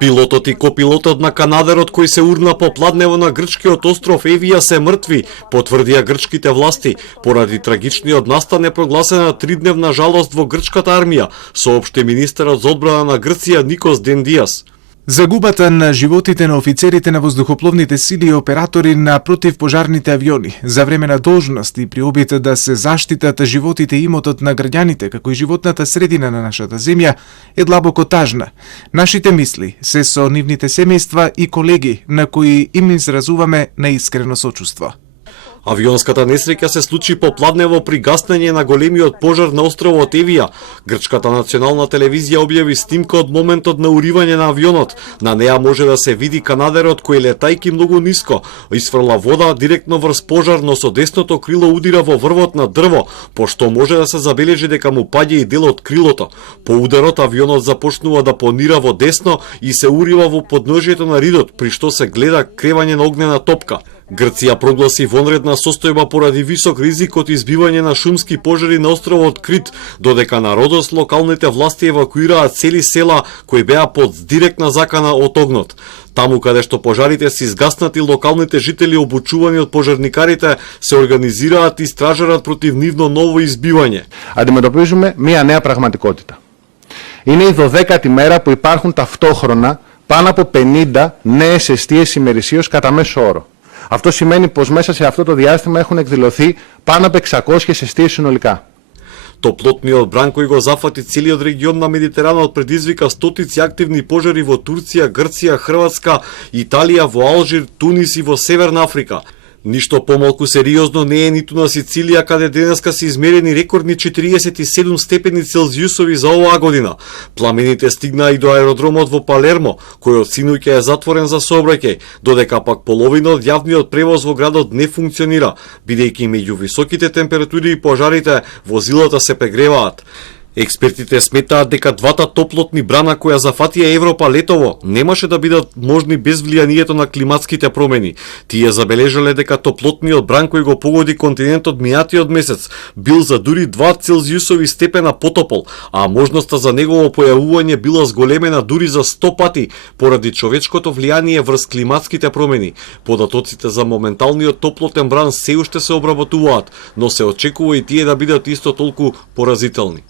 Пилотот и копилотот на канадерот кој се урна по пладнево на грчкиот остров Евија се мртви, потврдија грчките власти, поради трагичниот настан е прогласена 3-дневна жалост во грчката армија, соопшти министерот за одбрана на Грција Никос Дендијас. Загубата на животите на офицерите на воздухопловните сили и оператори на противпожарните авиони за време на должност и при обид да се заштитат животите и имотот на граѓаните, како и животната средина на нашата земја, е длабоко тажна. Нашите мисли се со нивните семејства и колеги на кои им изразуваме наискрено сочувство. Авионската несреќа се случи по пладнево при гаснење на големиот пожар на островот Евија. Грчката национална телевизија објави снимка од моментот на уривање на авионот. На неа може да се види канадерот кој летајки многу ниско изфрла вода директно врз пожар, но со десното крило удира во врвот на дрво, пошто може да се забележи дека му паѓа и дел од крилото. По ударот авионот започнува да понира во десно и се урива во подножјето на ридот, при што се гледа кревање на огнена топка. Грција прогласи вонредна состојба поради висок ризик од избивање на шумски пожари на островот Крит, додека на Родос локалните власти евакуираат цели села кои беа под директна закана од огнот. Таму каде што пожарите се изгаснати, локалните жители обучувани од пожарникарите се организираат и стражарат против нивно ново избивање. Αντιμετωπίζουμε μία νέα πραγματικότητα. Είναι η 12η μέρα που υπάρχουν ταυτόχρονα πάνω από 50 νέες εστίες ημερησίως κατά μέσο όρο. Αυτό σημαίνει πως μέσα σε αυτό το διάστημα έχουν εκδηλωθεί πάνω από 600 εστίες συνολικά. Топлотниот бран кој го зафати целиот регион на Медитеранот предизвика стотици активни пожари во Турција, Грција, Хрватска, Италија, во Алжир, Тунис и во Северна Африка. Ништо помалку сериозно не е ниту на Сицилија, каде денеска се измерени рекордни 47 степени Целзиусови за оваа година. Пламените стигнаа и до аеродромот во Палермо, кој од синоќа е затворен за сообраќај, додека пак половина од јавниот превоз во градот не функционира, бидејќи меѓу високите температури и пожарите возилата се прегреваат. Експертите сметаат дека двата топлотни брана која зафатија Европа летово немаше да бидат можни без влијанието на климатските промени. Тие забележале дека топлотниот бран кој го погоди континентот мијатиот месец бил за дури 2 Целзиусови степена потопол, а можноста за негово појавување била зголемена дури за 100 пати поради човечкото влијание врз климатските промени. Податоците за моменталниот топлотен бран се уште се обработуваат, но се очекува и тие да бидат исто толку поразителни.